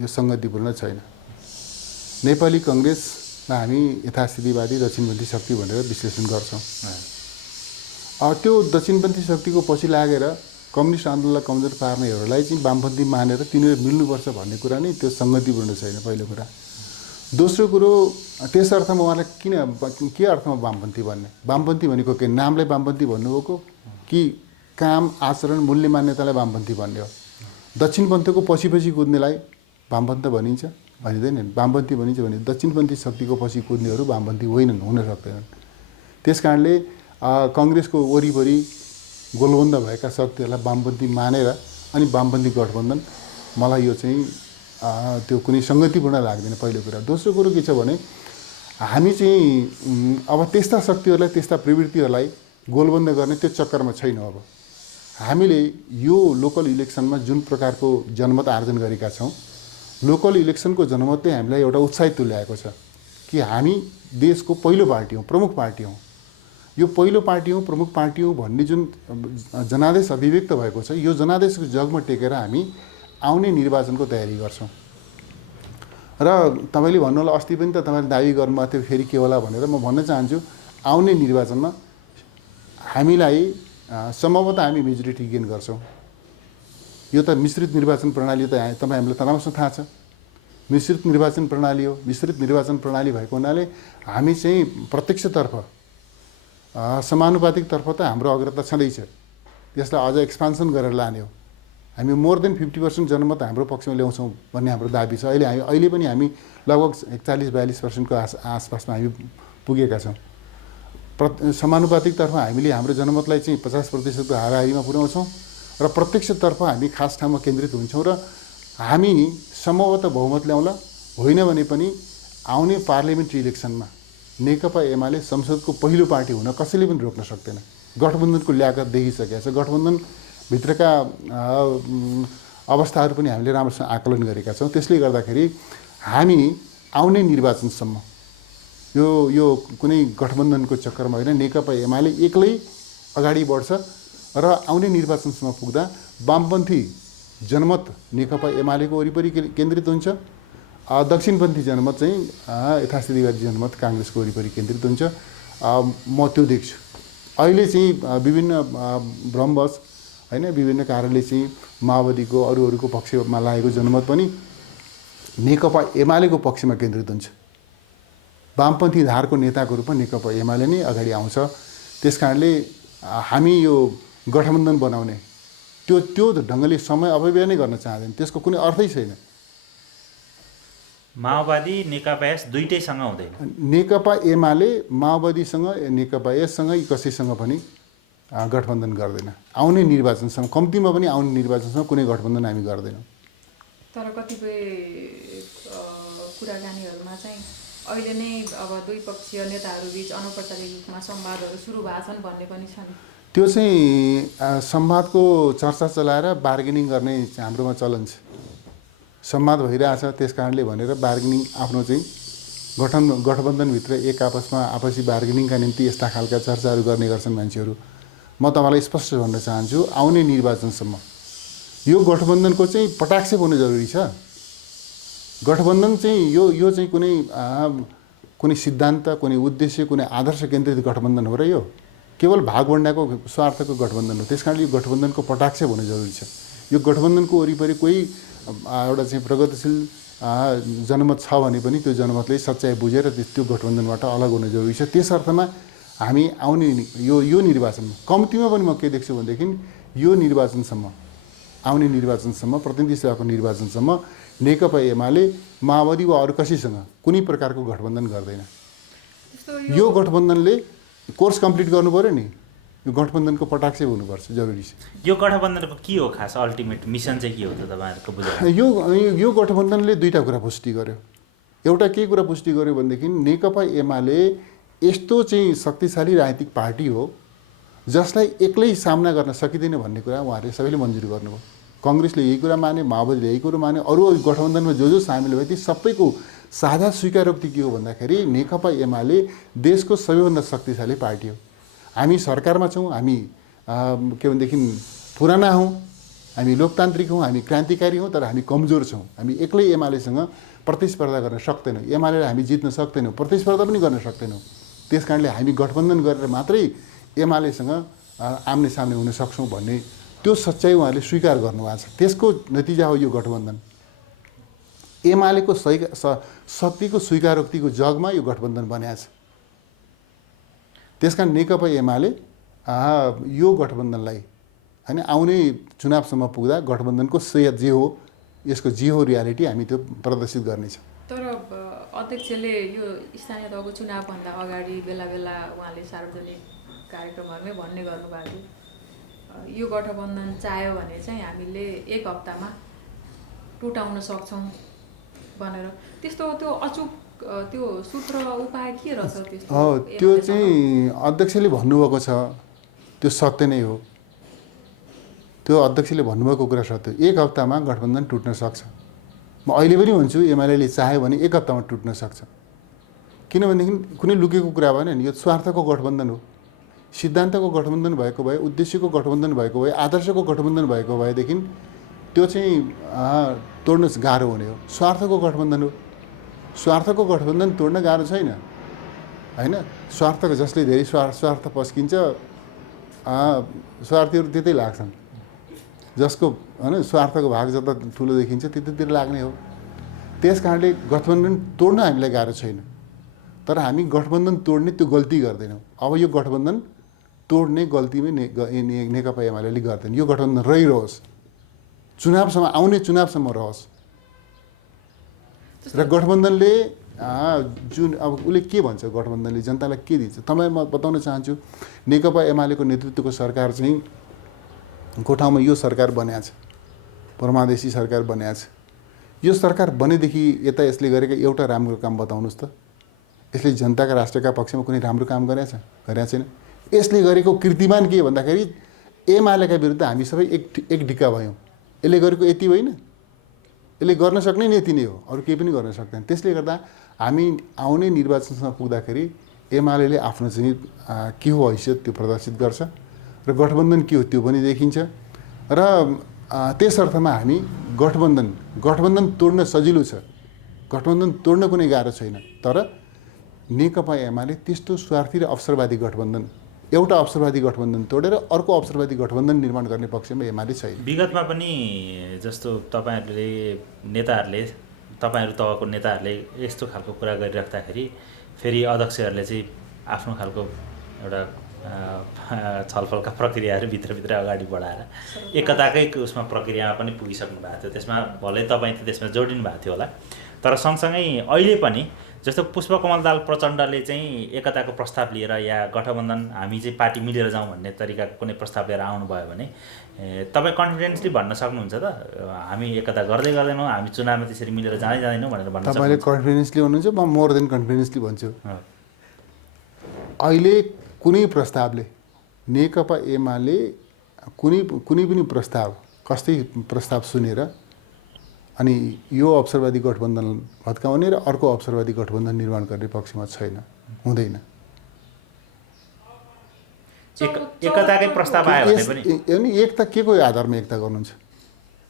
यो सङ्गतिपूर्ण छैन। नेपाली कङ्ग्रेसलाई हामी यथास्थितिवादी दक्षिणपन्थी शक्ति भनेर विश्लेषण गर्छौँ। त्यो दक्षिणपन्थी शक्तिको पछि लागेर कम्युनिस्ट आन्दोलनलाई कमजोर पार्नेहरूलाई चाहिँ वामपन्थी मानेर तिनीहरू मिल्नुपर्छ भन्ने कुरा नै त्यो सङ्गतिपूर्ण छैन, पहिलो कुरा। दोस्रो कुरो, त्यस अर्थमा उहाँलाई के अर्थमा वामपन्थी भन्ने? वामपन्थी भनेको के? नामलाई वामपन्थी भन्नुभएको कि काम, आचरण, मूल्य मान्यतालाई वामपन्थी भन्ने हो? दक्षिणपन्थीको पछि कुद्नेलाई वामपन्थी भनिन्छ? भनिँदैन। वामपन्थी भनिन्छ भने दक्षिणपन्थी शक्तिको पछि कुद्नेहरू वामपन्थी होइनन्, हुन सक्दैनन्। त्यस कारणले कङ्ग्रेसको वरिपरि गोलबन्द भएका शक्तिहरूलाई वामपन्थी मानेर अनि वामपन्थी गठबन्धन, मलाई यो चाहिँ त्यो कुनै सङ्गतिपूर्ण लाग्दैन, पहिलो कुरा। दोस्रो कुरो के छ भने हामी चाहिँ अब त्यस्ता शक्तिहरूलाई, त्यस्ता प्रवृत्तिहरूलाई गोलबन्द गर्ने त्यो चक्करमा छैनौँ। अब हामीले यो लोकल इलेक्सनमा जुन प्रकारको जनमत आर्जन गरेका छौँ, लोकल इलेक्सनको जनमतले हामीलाई एउटा उत्साहित तुल्याएको छ कि हामी देशको पहिलो पार्टी हौँ, प्रमुख पार्टी हौँ। यो पहिलो पार्टी हौँ, प्रमुख पार्टी हौँ भन्ने जुन जनादेश अभिव्यक्त भएको छ, यो जनादेशको जगमा टेकेर हामी आउने निर्वाचनको तयारी गर्छौँ। र तपाईँले भन्नुहोला अस्ति पनि त तपाईँले दाबी गर्नुभएको थियो फेरि के होला भनेर, म भन्न चाहन्छु आउने निर्वाचनमा हामीलाई सम्भवतः हामी मेजोरिटी गेन गर्छौँ। यो त मिश्रित निर्वाचन प्रणाली त हामीलाई तनावसँग थाहा छ। मिश्रित निर्वाचन प्रणाली हो। मिश्रित निर्वाचन प्रणाली भएको हुनाले हामी चाहिँ प्रत्यक्षतर्फ समानुपातिकतर्फ त हाम्रो अग्रता छँदैछ। यसलाई अझ एक्सपान्सन गरेर लाने हो। हामी मोर देन 50% जनमत हाम्रो पक्षमा ल्याउँछौँ भन्ने हाम्रो दाबी छ। अहिले पनि हामी लगभग 41-42%को आसपासमा हामी पुगेका छौँ। समानुपातिकतर्फ हामीले हाम्रो जनमतलाई चाहिँ 50%को हाराहारीमा पुर्याउँछौँ र प्रत्यक्षतर्फ हामी खास ठाउँमा केन्द्रित हुन्छौँ र हामी सम्भवतः बहुमत ल्याउँला, होइन भने पनि आउने पार्लियामेन्ट्री इलेक्सनमा नेकपा एमाले संसदको पहिलो पार्टी हुन कसैले पनि रोक्न सक्दैन। गठबन्धनको ल्याकत देखिसकेको छ। गठबन्धनभित्रका अवस्थाहरू पनि हामीले राम्रोसँग आकलन गरेका छौँ। त्यसले गर्दाखेरि हामी आउने निर्वाचनसम्म यो कुनै गठबन्धनको चक्करमा होइन, नेकपा एमाले एक्लै अगाडि बढ्छ र आउने निर्वाचनसम्म पुग्दा वामपन्थी जनमत नेकपा एमालेको वरिपरि केन्द्रित हुन्छ, दक्षिणपन्थी जनमत चाहिँ यथास्थितिवादी जनमत काङ्ग्रेसको वरिपरि केन्द्रित हुन्छ। म त्यो देख्छु। अहिले चाहिँ विभिन्न भ्रमवश होइन, विभिन्न कारणले चाहिँ माओवादीको अरूको पक्षमा लागेको जनमत पनि नेकपा एमालेको पक्षमा केन्द्रित हुन्छ। वामपन्थी धारको नेताको रूपमा नेकपा एमाले नै अगाडि आउँछ। त्यस कारणले हामी यो गठबन्धन बनाउने त्यो ढङ्गले समय अपव्यय नै गर्न चाहँदैन। त्यसको कुनै अर्थै छैन। माओवादी नेकपा एस दुईटैसँग हुँदैन। नेकपा एमाले माओवादीसँग, नेकपा एससँग कसैसँग पनि गठबन्धन गर्दैन। आउने निर्वाचनसँग, कम्तीमा पनि आउने निर्वाचनसँग कुनै गठबन्धन हामी गर्दैनौँ। तर कतिपय कुराकानीहरूमा चाहिँ अहिले नै अब दुई पक्षीय नेताहरूबीच अनौपचारिक रूपमा संवादहरू सुरु भएको छन् भन्ने पनि छन्। त्यो चाहिँ संवादको चर्चा चलाएर बार्गेनिङ गर्ने हाम्रोमा चलन छ। संवाद भइरहेछ, त्यस कारणले भनेर बार्गेनिङ आफ्नो चाहिँ गठबन्धनभित्र एक आपसी बार्गेनिङका निम्ति यस्ता खालका चर्चाहरू गर्ने गर्छन् मान्छेहरू। म तपाईँलाई स्पष्ट भन्न चाहन्छु, आउने निर्वाचनसम्म यो गठबन्धनको चाहिँ पटाक्षेप हुनु जरुरी छ। गठबन्धन चाहिँ यो चाहिँ कुनै सिद्धान्त, कुनै उद्देश्य, कुनै आदर्श केन्द्रित गठबन्धन हो र यो केवल भागभण्डाको स्वार्थको गठबन्धन हो। त्यस कारणले यो गठबन्धनको पटाक्षेप हुनु जरुरी छ। यो गठबन्धनको वरिपरि कोही एउटा चाहिँ प्रगतिशील जनमत छ भने पनि त्यो जनमतले सच्चाइ बुझेर त्यो गठबन्धनबाट अलग हुनु जरुरी छ। त्यस अर्थमा हामी आउने यो निर्वाचनमा कम्तीमा पनि म के देख्छु भनेदेखि यो निर्वाचनसम्म, आउने निर्वाचनसम्म, प्रतिनिधि सभाको निर्वाचनसम्म नेकपा एमाले माओवादी वा अरू कसैसँग कुनै प्रकारको गठबन्धन गर्दैन। यो गठबन्धनले कोर्स कम्प्लिट गर्नु पर्यो नि। यो गठबन्धनको पटाक्षेप हुनुपर्छ, जरुरी छ। यो गठबन्धनको के हो खास अल्टिमेट मिसन चाहिँ के हो त तपाईँहरूको बुझाइ? यो गठबन्धनले दुईवटा कुरा पुष्टि गर्यो। एउटा के कुरा पुष्टि गर्यो भनेदेखि नेकपा एमाले यस्तो चाहिँ शक्तिशाली राजनीतिक पार्टी हो जसलाई एक्लै सामना गर्न सकिँदैन भन्ने कुरा उहाँहरूले सबैले मन्जुर गर्नुभयो। काङ्ग्रेसले यही कुरा माने, माओवादीले यही कुरा माने, अरू गठबन्धनमा जो सामेल भए ती सबैको साझा स्वीकारोक्ति के हो भन्दाखेरि नेकपा एमाले देशको सबैभन्दा शक्तिशाली पार्टी हो। हामी सरकारमा छौँ, हामी के भनेदेखि पुराना हौँ, हामी लोकतान्त्रिक हौँ, हामी क्रान्तिकारी हौँ, तर हामी कमजोर छौँ। हामी एक्लै एमालेसँग प्रतिस्पर्धा गर्न सक्दैनौँ, एमालेलाई हामी जित्न सक्दैनौँ, प्रतिस्पर्धा पनि गर्न सक्दैनौँ। त्यस कारणले हामी गठबन्धन गरेर मात्रै एमालेसँग आम्ने सामने हुन सक्छौँ भन्ने त्यो सच्चाइ उहाँले स्वीकार गर्नुभएको छ। त्यसको नतिजा हो यो गठबन्धन। एमालेको शक्तिको स्वीकारोक्तिको जगमा यो गठबन्धन बन्या छ। त्यसकारण नेकपा एमाले यो गठबन्धनलाई होइन आउने चुनावसम्म पुग्दा गठबन्धनको सही जे हो, यसको जे हो रियालिटी हामी त्यो प्रदर्शित गर्नेछौँ। तर अध्यक्षले यो स्थानीय तहको चुनावभन्दा अगाडि बेला बेला उहाँले सार्वजनिक कार्यक्रमहरूमै भन्ने गर्नुभएको थियो यो गठबन्धन चाह्यो भने चाहिँ हामीले 1 हप्तामा टुटाउन सक्छौँ भनेर। त्यस्तो त्यो अचुक त्यो सूत्र उपाय के रहेछ त्यस्तो? त्यो चाहिँ अध्यक्षले भन्नुभएको छ, त्यो सत्य नै हो। त्यो अध्यक्षले भन्नुभएको कुरा सत्य। 1 हप्तामा गठबन्धन टुट्न सक्छ। म अहिले पनि भन्छु एमाले चाह्यो भने 1 हप्तामा टुट्न सक्छ। किनभनेदेखि कुनै लुकेको कुरा भएन नि, यो स्वार्थको गठबन्धन हो। सिद्धान्तको गठबन्धन भएको भए, उद्देश्यको गठबन्धन भएको भए, आदर्शको गठबन्धन भएको भएदेखि त्यो चाहिँ तोड्न गाह्रो हुने हो। स्वार्थको गठबन्धन हो। स्वार्थको गठबन्धन तोड्न गाह्रो छैन होइन। स्वार्थको जसले धेरै स्वार्थ पस्किन्छ स्वार्थीहरू त्यतै लाग्छन्। जसको होइन स्वार्थको भाग जता ठुलो देखिन्छ त्यतातिर लाग्ने हो। त्यस कारणले गठबन्धन तोड्न हामीलाई गाह्रो छैन, तर हामी गठबन्धन तोड्ने त्यो गल्ती गर्दैनौँ। अब यो गठबन्धन तोड्ने गल्तीमै नेकपा एमाले गर्दैन। यो गठबन्धन रहिरहोस्, चुनावसम्म आउने चुनावसम्म रहोस्। र गठबन्धनले जुन अब उसले के भन्छ, गठबन्धनले जनतालाई के दिन्छ तपाईँलाई म बताउन चाहन्छु। नेकपा एमालेको नेतृत्वको सरकार चाहिँ को ठाउँमा यो सरकार बन्या छ, परमादेशी सरकार बन्या छ। यो सरकार बनेदेखि यता यसले गरेको एउटा राम्रो काम बताउनुहोस् त। यसले जनताका राष्ट्रका पक्षमा कुनै राम्रो काम गरेछ? गरेको छैन। यसले गरेको कीर्तिमान के भन्दाखेरि एमालेका विरुद्ध हामी सबै एक ढिक्का भयौँ। यसले गरेको यति होइन, यसले गर्न सक्ने नै यति नै हो, अरू केही पनि गर्न सक्दैन। त्यसले गर्दा हामी आउने निर्वाचनसम्म पुग्दाखेरि एमाले आफ्नो चाहिँ के हो हैसियत त्यो प्रदर्शित गर्छ र गठबन्धन के हो त्यो पनि देखिन्छ। र त्यस अर्थमा हामी गठबन्धन तोड्न सजिलो छ, गठबन्धन तोड्न कुनै गाह्रो छैन। तर नेकपा एमाले त्यस्तो स्वार्थी र अवसरवादी गठबन्धन, एउटा अवसरवादी गठबन्धन तोडेर अर्को अवसरवादी गठबन्धन निर्माण गर्ने पक्षमा एमाले छैन। विगतमा पनि जस्तो नेताहरूले तपाईँहरू तहको नेताहरूले यस्तो खालको कुरा गरिराख्दाखेरि फेरि अध्यक्षहरूले चाहिँ आफ्नो खालको एउटा छलफलका प्रक्रियाहरू भित्रभित्र अगाडि बढाएर एकताकै उसमा प्रक्रियामा पनि पुगिसक्नु भएको थियो। त्यसमा भलै तपाईँ त त्यसमा जोडिनु भएको थियो होला, तर सँगसँगै अहिले पनि जस्तो पुष्पकमल दाहाल प्रचण्डले चाहिँ एकताको प्रस्ताव लिएर या गठबन्धन हामी चाहिँ पार्टी मिलेर जाउँ भन्ने तरिकाको कुनै प्रस्ताव लिएर आउनुभयो भने तपाईँ कन्फिडेन्सली भन्न सक्नुहुन्छ त हामी एकता गर्दै गर्दैनौँ, हामी चुनावमा त्यसरी मिलेर जाँदैनौँ भनेर भन्न सक्नुहुन्छ? तपाईँले कन्फिडेन्सली भन्नुहुन्छ, म मोर देन कन्फिडेन्सली भन्छु। अहिले कुनै प्रस्तावले नेकपा एमाले कुनै पनि प्रस्ताव कस्तै प्रस्ताव सुनेर अनि यो अवसरवादी गठबन्धन भत्काउने र अर्को अवसरवादी गठबन्धन निर्माण गर्ने पक्षमा छैन, हुँदैन। एकताकै प्रस्ताव आयो भने पनि अनि एकता के को आधारमा एकता गर्नुहुन्छ?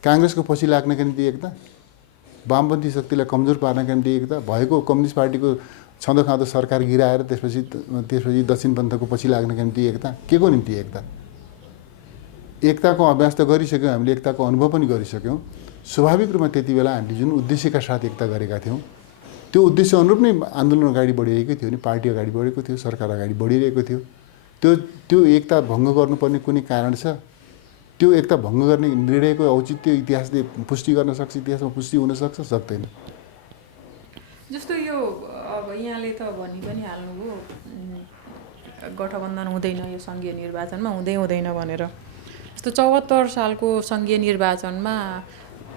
काङ्ग्रेसको पछि लाग्नका निम्ति एकता, वामपन्थी शक्तिलाई कमजोर पार्नका निम्ति एकता, भएको कम्युनिस्ट पार्टीको छँदो खाँदो सरकार गिराएर त्यसपछि दक्षिण पन्थको पछि लाग्नका निम्ति एकता, के को निम्ति एकता? एकताको अभ्यास त गरिसक्यौँ हामीले, एकताको अनुभव पनि गरिसक्यौँ। स्वाभाविक रूपमा त्यति बेला हामीले जुन उद्देश्यका साथ एकता गरेका थियौँ त्यो उद्देश्य अनुरूप नै आन्दोलन अगाडि बढिरहेको थियो नि, पार्टी अगाडि बढेको थियो, सरकार अगाडि बढिरहेको थियो। त्यो एकता भङ्ग गर्नुपर्ने कुनै कारण छ? त्यो एकता भङ्ग गर्ने निर्णयको औचित्य इतिहासले पुष्टि गर्न सक्छ, इतिहासमा पुष्टि हुन सक्छ? सक्दैन। जस्तो यो अब यहाँले त भनि पनि हाल्नुभयो गठबन्धन हुँदैन यो सङ्घीय निर्वाचनमा, हुँदैन भनेर। जस्तो 74 सालको सङ्घीय निर्वाचनमा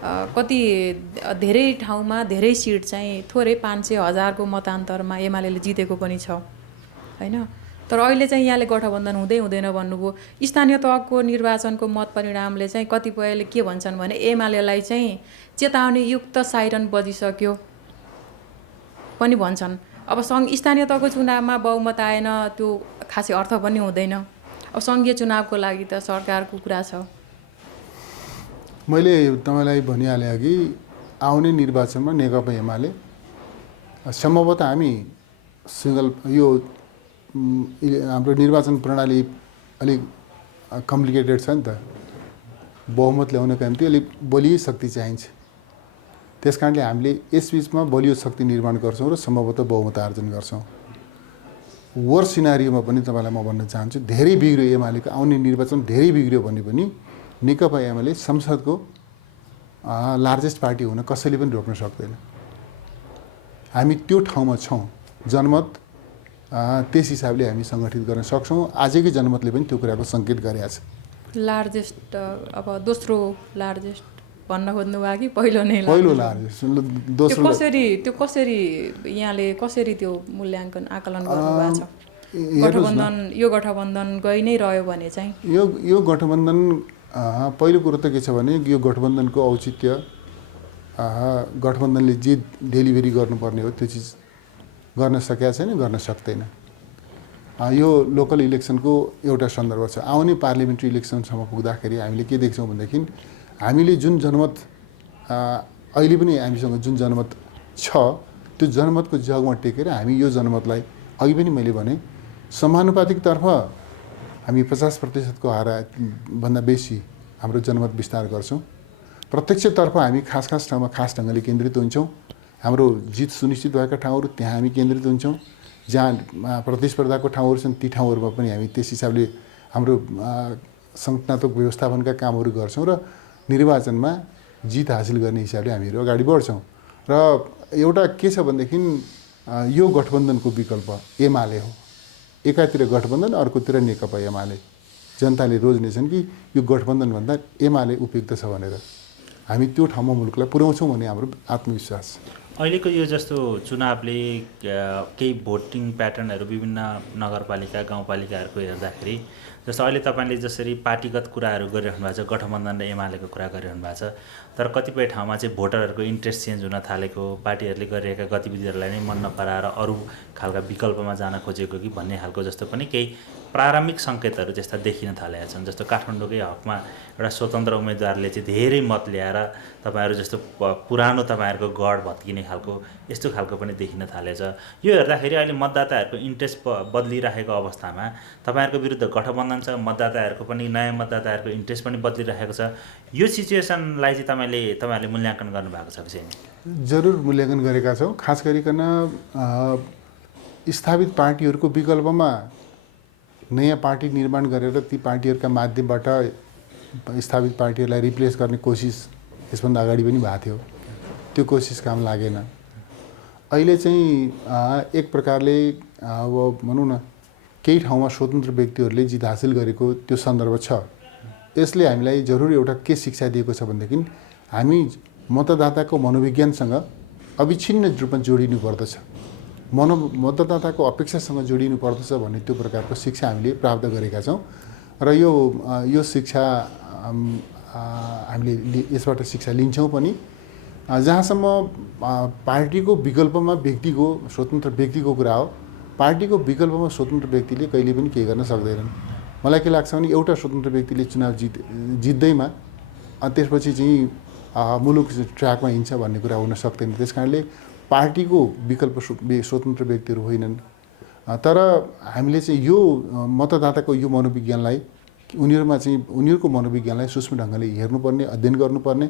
कति धेरै ठाउँमा धेरै सिट चाहिँ थोरै 500-1000को मतान्तरमा एमाले जितेको पनि छ होइन। तर अहिले चाहिँ यहाँले गठबन्धन हुँदै हुँदैन भन्नुभयो। स्थानीय तहको निर्वाचनको मत परिणामले चाहिँ कतिपयले के भन्छन् भने एमालेलाई चाहिँ चेतावनी युक्त साइरन बजिसक्यो पनि भन्छन्। अब स्थानीय तहको चुनावमा बहुमत आएन त्यो खासै अर्थ पनि हुँदैन। अब सङ्घीय चुनावको लागि त सरकारको कुरा छ। मैले तपाईँलाई भनिहालेँ अघि आउने निर्वाचनमा नेकपा एमाले सम्भवतः हामी सिङ्गल यो हाम्रो निर्वाचन प्रणाली अलिक कम्प्लिकेटेड छ नि त, बहुमत ल्याउनका निम्ति अलिक बलियो शक्ति चाहिन्छ। त्यस कारणले हामीले यसबिचमा बलियो शक्ति निर्माण गर्छौँ र सम्भवतः बहुमत आर्जन गर्छौँ। वर्स सिनारीमा पनि तपाईँलाई म भन्न चाहन्छु, धेरै बिग्रियो एमालेको आउने निर्वाचन धेरै बिग्रियो भने पनि नेकपा एमाले संसदको लार्जेस्ट पार्टी हुन कसैले पनि रोक्न सक्दैन। हामी त्यो ठाउँमा छौँ, जनमत त्यस हिसाबले हामी सङ्गठित गर्न सक्छौँ। आजकै जनमतले पनि त्यो कुराको सङ्केत गरेको छ। लार्जेस्ट अब दोस्रो लार्जेस्ट भन्न खोज्नुभयो कि पहिलो नै पहिलो लार्जेस्ट दोस्रो त्यो कसरी यहाँले कसरी त्यो मूल्याङ्कन आकलन गर्नुभएको छ? गठबन्धन यो गठबन्धन गइ नै रह्यो भने चाहिँ यो गठबन्धन पहिलो कुरो त के छ भने यो गठबन्धनको औचित्य गठबन्धनले जे डेलिभरी गर्नुपर्ने हो त्यो चिज गर्न सकेका छैन, गर्न सक्दैन। यो लोकल इलेक्सनको एउटा सन्दर्भ छ। आउने पार्लियामेन्ट्री इलेक्सनसम्म पुग्दाखेरि हामीले के देख्छौँ भनेदेखि हामीले जुन जनमत अहिले पनि हामीसँग जुन जनमत छ त्यो जनमतको जगमा टेकेर हामी यो जनमतलाई अघि पनि मैले भने समानुपातिकतर्फ हामी 50%को भन्दा बेसी हाम्रो जनमत विस्तार गर्छौँ। प्रत्यक्षतर्फ हामी खास ठाउँमा खास ढङ्गले केन्द्रित हुन्छौँ। हाम्रो जित सुनिश्चित भएका ठाउँहरू त्यहाँ हामी केन्द्रित हुन्छौँ। जहाँ प्रतिस्पर्धाको ठाउँहरू छन् ती ठाउँहरूमा पनि हामी त्यस हिसाबले हाम्रो सङ्गठनात्मक व्यवस्थापनका कामहरू गर्छौँ र निर्वाचनमा जित हासिल गर्ने हिसाबले हामीहरू अगाडि बढ्छौँ। र एउटा के छ भनेदेखि यो गठबन्धनको विकल्प एमाले हो। एकातिर गठबन्धन, अर्कोतिर नेकपा एमाले। जनताले रोज्नेछन् कि यो गठबन्धनभन्दा एमाले उपयुक्त छ भनेर। हामी त्यो ठाउँमा मुलुकलाई पुर्याउँछौँ भन्ने हाम्रो आत्मविश्वास छ। अहिलेको यो जस्तो चुनावले केही भोटिङ प्याटर्नहरू विभिन्न नगरपालिका गाउँपालिकाहरूको हेर्दाखेरि जस्तो अहिले तपाईँले जसरी पार्टीगत कुराहरू गरिरहनु भएको छ, गठबन्धन र एमालेको कुरा गरिरहनु भएको छ, तर कतिपय ठाउँमा चाहिँ भोटरहरूको इन्ट्रेस्ट चेन्ज हुन थालेको, पार्टीहरूले गरिरहेका गतिविधिहरूलाई नै मन नपराएर अरू खालका विकल्पमा जान खोजेको कि भन्ने खालको जस्तो पनि केही प्रारम्भिक सङ्केतहरू त्यस्ता देखिन थालेका छन्। जस्तो काठमाडौँकै हकमा एउटा स्वतन्त्र उम्मेदवारले चाहिँ धेरै मत ल्याएर तपाईँहरू जस्तो पुरानो तपाईँहरूको गढ भत्किने खालको यस्तो खालको पनि देखिन थालेछ। यो हेर्दाखेरि अहिले मतदाताहरूको इन्ट्रेस्ट बदलिरहेको अवस्थामा तपाईँहरूको विरुद्ध गठबन्धन छ, मतदाताहरूको पनि नयाँ मतदाताहरूको इन्ट्रेस्ट पनि बदलिरहेको छ। यो सिचुएसनलाई चाहिँ तपाईँहरूले मूल्याङ्कन गर्नुभएको छ विषयमा? जरुर मूल्याङ्कन गरेका छौँ। खास गरिकन स्थापित पार्टीहरूको विकल्पमा नयाँ पार्टी निर्माण गरेर ती पार्टीहरूका माध्यमबाट स्थापित पार्टीहरूलाई रिप्लेस गर्ने कोसिस यसभन्दा अगाडि पनि भएको थियो। त्यो कोसिस काम लागेन। अहिले चाहिँ एक प्रकारले अब भनौँ न केही ठाउँमा स्वतन्त्र व्यक्तिहरूले जित हासिल गरेको त्यो सन्दर्भ छ। यसले हामीलाई जरुर एउटा के शिक्षा दिएको छ भनेदेखि हामी मतदाताको मनोविज्ञानसँग अविच्छिन्न रूपमा जोडिनु पर्दछ, मतदाताको अपेक्षासँग जोडिनु पर्दछ भन्ने त्यो प्रकारको शिक्षा हामीले प्राप्त गरेका छौँ। र यो शिक्षा हामीले यसबाट शिक्षा लिन्छौँ पनि। जहाँसम्म पार्टीको विकल्पमा स्वतन्त्र व्यक्तिको कुरा हो, पार्टीको विकल्पमा स्वतन्त्र व्यक्तिले कहिले पनि केही गर्न सक्दैनन्। मलाई के लाग्छ भने एउटा स्वतन्त्र व्यक्तिले चुनाव जित्दैमा त्यसपछि चाहिँ मुलुक ट्र्याकमा हिँड्छ भन्ने कुरा हुन सक्दैन। त्यस कारणले पार्टीको विकल्प स्वतन्त्र व्यक्तिहरू होइनन्। तर हामीले चाहिँ यो मतदाताको यो मनोविज्ञानलाई उनीहरूको मनोविज्ञानलाई सूक्ष्म ढङ्गले हेर्नुपर्ने, अध्ययन गर्नुपर्ने,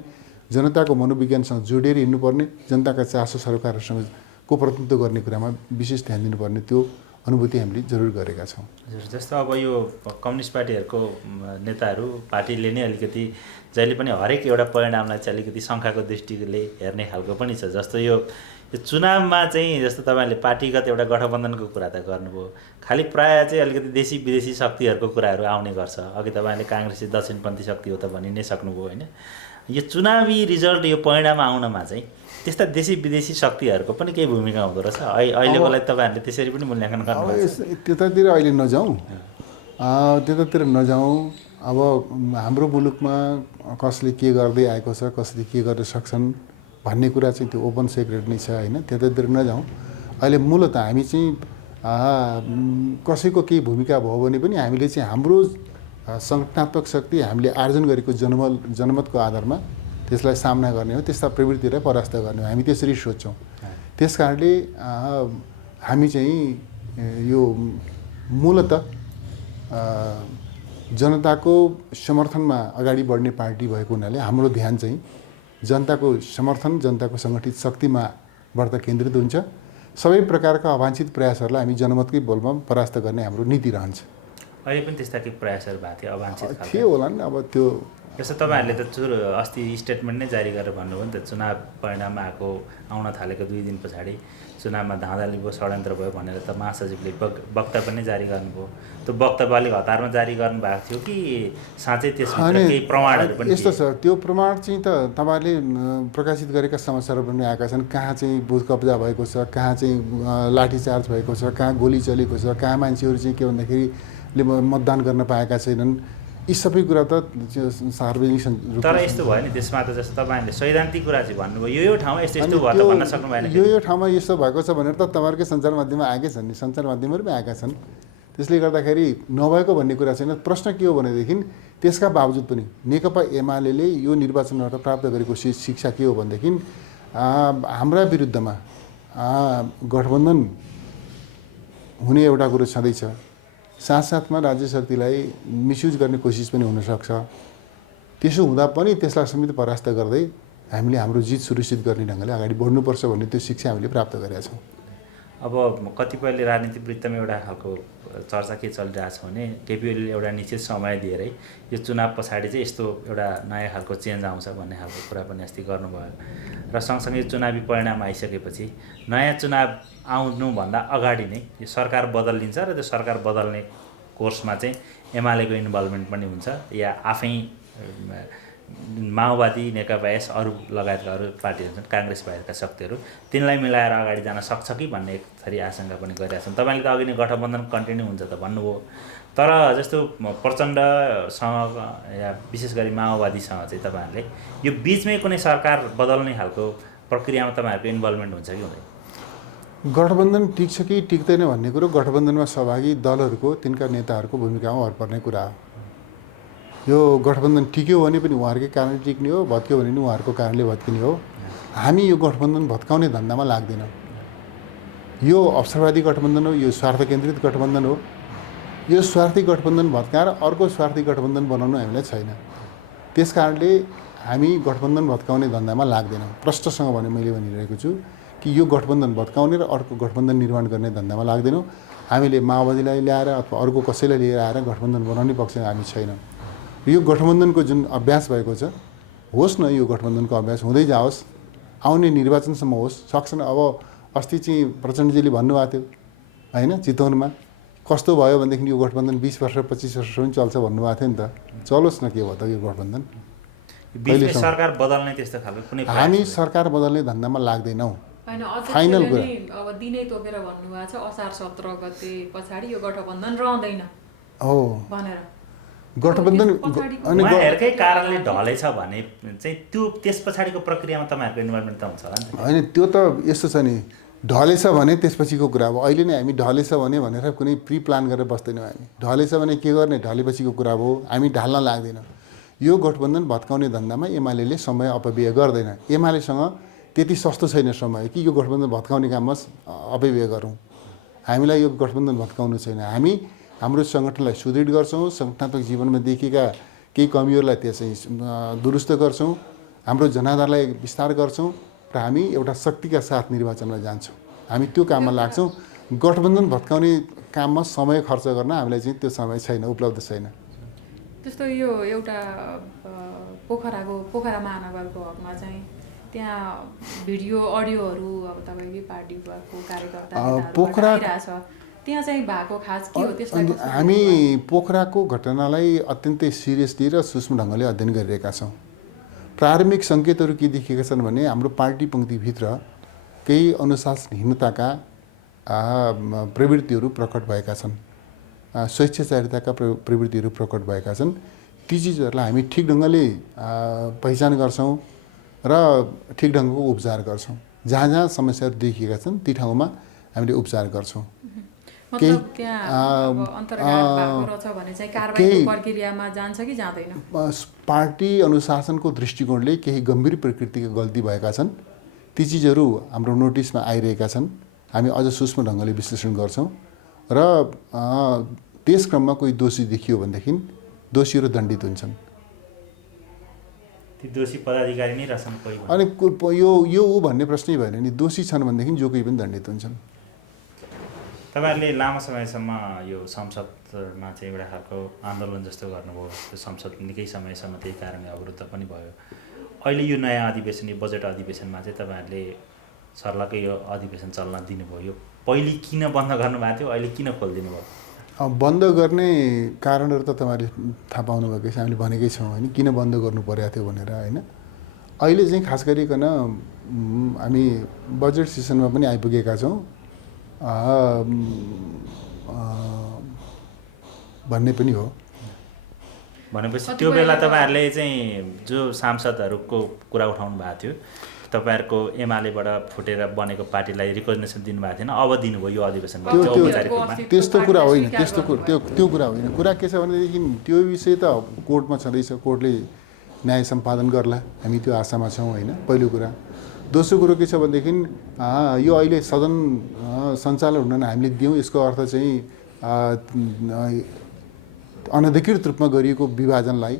जनताको मनोविज्ञानसँग जोडेर हिँड्नुपर्ने, जनताका चासो सरकारहरूसँग को प्रतिनिधित्व गर्ने कुरामा विशेष ध्यान दिनुपर्ने त्यो अनुभूति हामीले जरुर गरेका छौँ। जस्तो अब यो कम्युनिस्ट पार्टीहरूको नेताहरू पार्टीले नै अलिकति जहिले पनि हरेक एउटा परिणामलाई चाहिँ अलिकति शङ्काको दृष्टिले हेर्ने खालको पनि छ। जस्तो यो चुनावमा चाहिँ जस्तो तपाईँले पार्टीगत एउटा गठबन्धनको कुरा त गर्नुभयो, खालि प्रायः चाहिँ अलिकति देशी विदेशी शक्तिहरूको कुराहरू आउने गर्छ। अघि तपाईँले काङ्ग्रेसी दक्षिणपन्थी शक्ति हो त भनि नै सक्नुभयो होइन। यो चुनावी रिजल्ट यो परिणाम आउनमा चाहिँ त्यस्ता देशी विदेशी शक्तिहरूको पनि केही भूमिका हुँदो रहेछ अहिलेको लागि तपाईँहरूले त्यसरी पनि मूल्याङ्कन अब गर्नुहुन्छ? त्यतातिर अहिले नजाउँ, त्यतातिर नजाउँ। अब हाम्रो मुलुकमा कसले के गर्दै आएको छ, कसले के गर्न सक्छन् भन्ने कुरा चाहिँ त्यो ओपन सिक्रेट नै छ होइन, त्यतातिर नजाउँ। अहिले मूलत हामी चाहिँ कसैको केही भूमिका भयो भने पनि हामीले चाहिँ हाम्रो सङ्गठनात्मक शक्ति हामीले आर्जन गरेको जनमतको आधारमा त्यसलाई सामना गर्ने हो, त्यस्ता प्रवृत्तिलाई परास्त गर्ने हो, हामी त्यसरी सोच्छौँ। त्यस कारणले हामी चाहिँ यो मूलत जनताको समर्थनमा अगाडि बढ्ने पार्टी भएको हुनाले हाम्रो ध्यान चाहिँ जनताको समर्थन, जनताको सङ्गठित शक्तिमा बढ्ता केन्द्रित हुन्छ। सबै प्रकारका अवाञ्छित प्रयासहरूलाई हामी जनमतकै बलमा परास्त गर्ने हाम्रो नीति रहन्छ। अहिले पनि त्यस्ता केही प्रयासहरू भएको थियो अवाञ्छित खालको? थियो होला नि। अब त्यो जस्तो तपाईँहरूले त अस्ति स्टेटमेन्ट नै जारी गरेर भन्नुभयो नि त, चुनाव परिणाम आउन थालेको 2 दिन पछाडि चुनावमा धाँधली भयो, षड्यन्त्र भयो भनेर त महासचिवले वक्तव्य नै जारी गर्नुभयो। त्यो वक्तव्य अलिक हतारमा जारी गर्नुभएको थियो कि साँच्चै त्यसभित्र केही प्रमाणहरू पनि? यस्तो छ, त्यो प्रमाण चाहिँ त तपाईँहरूले प्रकाशित गरेका समाचारहरू पनि आएका छन्। कहाँ चाहिँ बुथ कब्जा भएको छ, कहाँ चाहिँ लाठीचार्ज भएको छ, कहाँ गोली चलेको छ, कहाँ मान्छेहरू चाहिँ के भन्दाखेरि मतदान गर्न पाएका छैनन्। यी सबै कुरा त सार्वजनिक तर यस्तो भयो नि त्यसमा त, जस्तो तपाईँहरूले सैद्धान्तिक कुरा चाहिँ भन्नुभयो यो ठाउँमा यस्तो यस्तो भयो त भन्न सक्नु भएन? यो ठाउँमा यस्तो भएको छ भनेर त तपाईँहरूकै सञ्चार माध्यममा आएकै छन् नि, सञ्चार माध्यमहरू पनि आएका छन्। त्यसले गर्दाखेरि नभएको भन्ने कुरा छैन। प्रश्न के हो भनेदेखि त्यसका बावजुद पनि नेकपा एमाले यो निर्वाचनबाट प्राप्त गरेको शिक्षा के हो भनेदेखि हाम्रा विरुद्धमा गठबन्धन हुने एउटा कुरो छँदैछ, साथसाथमा राज्य शक्तिलाई मिसयुज गर्ने कोसिस पनि हुनसक्छ। त्यसो हुँदा पनि त्यसलाई समेत परास्त गर्दै हामीले हाम्रो जित सुनिश्चित गर्ने ढङ्गले अगाडि बढ्नुपर्छ भन्ने त्यो शिक्षा हामीले प्राप्त गरेका छौँ। अब कतिपयले राजनीतिक वृत्तमा एउटा खालको चर्चा के चलिरहेछ भने केपी ओलीले एउटा निश्चित समय दिएरै यो चुनाव पछाडि चाहिँ यस्तो एउटा नयाँ खालको चेन्ज आउँछ भन्ने खालको कुरा पनि अस्ति गर्नुभयो। र सँगसँगै चुनावी परिणाम आइसकेपछि नयाँ चुनाव आउनुभन्दा अगाडि नै यो सरकार बदलिन्छ र त्यो सरकार बदल्ने कोर्समा चाहिँ एमालेको इन्भल्भमेन्ट पनि हुन्छ या आफै माओवादी, नेकपा एस, अरू लगायतका अरू पार्टीहरू छन्, काङ्ग्रेस बाहिरका शक्तिहरू, तिनलाई मिलाएर अगाडि जान सक्छ कि भन्ने एक थरी आशंका पनि गरिरहेका छन्। तपाईँले त अघि नै गठबन्धन कन्टिन्यू हुन्छ त भन्नुभयो, तर जस्तो प्रचण्डसँग या विशेष गरी माओवादीसँग चाहिँ तपाईँहरूले यो बिचमै कुनै सरकार बदल्ने खालको प्रक्रियामा तपाईँहरूको इन्भल्भमेन्ट हुन्छ कि हुँदैन? गठबन्धन टिक्छ कि टिक्दैन भन्ने कुरो गठबन्धनमा सहभागी दलहरूको, तिनका नेताहरूको भूमिकामा भर पर्ने कुरा हो। यो गठबन्धन टिक्यो भने पनि उहाँहरूकै कारणले टिक्ने हो, भत्क्यो भने पनि उहाँहरूको कारणले भत्किने हो। हामी यो गठबन्धन भत्काउने धन्दामा लाग्दैनौँ। यो अवसरवादी गठबन्धन हो, यो स्वार्थ केन्द्रित गठबन्धन हो। यो स्वार्थी गठबन्धन भत्काएर अर्को स्वार्थी गठबन्धन बनाउनु हामीलाई छैन। त्यस कारणले हामी गठबन्धन भत्काउने धन्दामा लाग्दैनौँ। प्रष्टसँग भने मैले भनिरहेको छु कि यो गठबन्धन भत्काउने र अर्को गठबन्धन निर्माण गर्ने धन्दामा लाग्दैनौँ। हामीले माओवादीलाई ल्याएर अथवा अर्को कसैलाई लिएर आएर गठबन्धन बनाउने पक्षमा हामी छैनौँ। यो गठबन्धनको जुन अभ्यास भएको छ, होस् न, यो गठबन्धनको अभ्यास हुँदै जाओस्, आउने निर्वाचनसम्म होस्, सक्छन्। अब अस्ति चाहिँ प्रचण्डजीले भन्नुभएको थियो होइन, चितवनमा कस्तो भयो भनेदेखि यो गठबन्धन 20 वर्ष 25 वर्षसम्म चल्छ भन्नुभएको थियो नि त। चलोस् न, के भयो त यो गठबन्धन। सरकार बदल्ने त्यस्तो खालको कुनै हामी सरकार बदल्ने धन्दामा लाग्दैनौँ। फाइनल कुरा अब दिनै तोकेर भन्नुभएको छ असार 17 गते पछाडि यो गठबन्धन रहँदैन हो भनेर। गठबन्धन उहाँहरूकै कारणले ढलेछ भने चाहिँ त्यो त्यस पछाडिको प्रक्रियामा तपाईँहरूको इन्भल्भमेन्ट त हुन्छ होला नि त? होइन, त्यो त यस्तो छ नि, ढलेछ भने त्यसपछिको कुरा हो। अहिले नै हामी ढलेछ भनेर कुनै प्रि प्लान गरेर बस्दैनौँ। हामी ढलेछ भने के गर्ने, ढलेपछिको कुरा हो। हामी ढाल्न लाग्दैनौँ। यो गठबन्धन भत्काउने धन्दामा एमाले समय अपव्यय गर्दैन। एमालेसँग त्यति सस्तो छैन समय कि यो गठबन्धन भत्काउने काममा अपव्यय गरौँ। हामीलाई यो गठबन्धन भत्काउनु छैन। हामी हाम्रो सङ्गठनलाई सुदृढ गर्छौँ, सङ्गठनात्मक जीवनमा देखिएका केही कमीहरूलाई त्यसै दुरुस्त गर्छौँ, हाम्रो जनाधारलाई विस्तार गर्छौँ र हामी एउटा शक्तिका साथ निर्वाचनमा जान्छौँ। हामी त्यो काममा लाग्छौँ। गठबन्धन भत्काउने काममा समय खर्च गर्न हामीलाई चाहिँ त्यो समय छैन, उपलब्ध छैन। जस्तो यो एउटा पोखरा महानगरको हकमा चाहिँ त्यहाँ भिडियो अडियोहरू अब तपाईँकै पार्टीको कार्यकर्ता त्यहाँ चाहिँ भएको खास के हो त्यसलाई? हामी पोखराको घटनालाई अत्यन्तै सिरियसली र सूक्ष्म ढङ्गले अध्ययन गरिरहेका छौँ। प्रारम्भिक सङ्केतहरू के देखिएका छन् भने हाम्रो पार्टी पङ्क्तिभित्र केही अनुशासनहीनताका प्रवृत्तिहरू प्रकट भएका छन्, स्वेच्छाचारिताका प्रवृत्तिहरू प्रकट भएका छन्। ती चिजहरूलाई हामी ठिक ढङ्गले पहिचान गर्छौँ र ठिक ढङ्गको उपचार गर्छौँ। जहाँ जहाँ समस्याहरू देखिएका छन् ती ठाउँमा हामीले उपचार गर्छौँ। मतलब त्यहाँ अन्तर्घात भएको रहेछ भने चाहिँ कारबाहीको प्रक्रियामा जान्छ कि जाँदैन? पार्टी अनुशासनको दृष्टिकोणले केही गम्भीर प्रकृतिका गल्ती भएका छन्, ती चिजहरू हाम्रो नोटिसमा आइरहेका छन्। हामी अझ सूक्ष्म ढङ्गले विश्लेषण गर्छौँ र त्यस क्रममा कोही दोषी देखियो भनेदेखि दोषीहरू दण्डित हुन्छन्। ती दोषी पदाधिकारी नै रहेछन् कोही? अनि यो ऊ भन्ने प्रश्नै भएन नि, दोषी छन् भनेदेखि जो कोही पनि दण्डित हुन्छन्। तपाईँहरूले लामो समयसम्म यो संसदमा चाहिँ एउटा खालको आन्दोलन जस्तो गर्नुभयो, त्यो संसद निकै समयसम्म त्यही कारणले अवरुद्ध पनि भयो। अहिले यो नयाँ अधिवेशन, यो बजेट अधिवेशनमा चाहिँ तपाईँहरूले सर्लकै यो अधिवेशन चल्न दिनुभयो। यो पहिले किन बन्द गर्नुभएको थियो, अहिले किन खोलिदिनु भयो? बन्द गर्ने कारणहरू त तपाईँहरूले थाहा पाउनुभएकै छ, हामीले भनेकै छौँ होइन, किन बन्द गर्नु परेको थियो भनेर होइन। अहिले चाहिँ खास गरिकन हामी बजेट सेसनमा पनि आइपुगेका छौँ भन्ने पनि हो। भनेपछि त्यो बेला तपाईँहरूले चाहिँ जो सांसदहरूको कुरा उठाउनु भएको थियो, तपाईँहरूको एमालेबाट फुटेर बनेको पार्टीलाई रिकग्नेसन दिनुभएको थिएन, अब दिनुभयो यो अधिवेशनमा? त्यस्तो कुरा होइन, त्यो कुरा होइन। कुरा के छ भनेदेखि त्यो विषय त कोर्टमा छँदैछ, कोर्टले न्याय सम्पादन गर्ला, हामी त्यो आशामा छौँ होइन, पहिलो कुरा। दोस्रो कुरो के छ भनेदेखि यो अहिले सदन सञ्चालन हुन हामीले दियौँ, यसको अर्थ चाहिँ अनधिकृत रूपमा गरिएको विभाजनलाई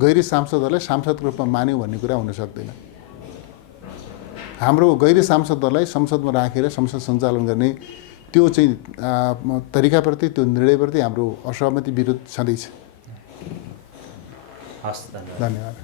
गैर सांसदहरूलाई सांसदको रूपमा मान्यौँ भन्ने कुरा हुन सक्दैन। हाम्रो गैर सांसदहरूलाई संसदमा राखेर संसद सञ्चालन गर्ने त्यो चाहिँ तरिकाप्रति, त्यो निर्णयप्रति हाम्रो असहमति विरोध छँदैछ। हस्, धन्यवाद।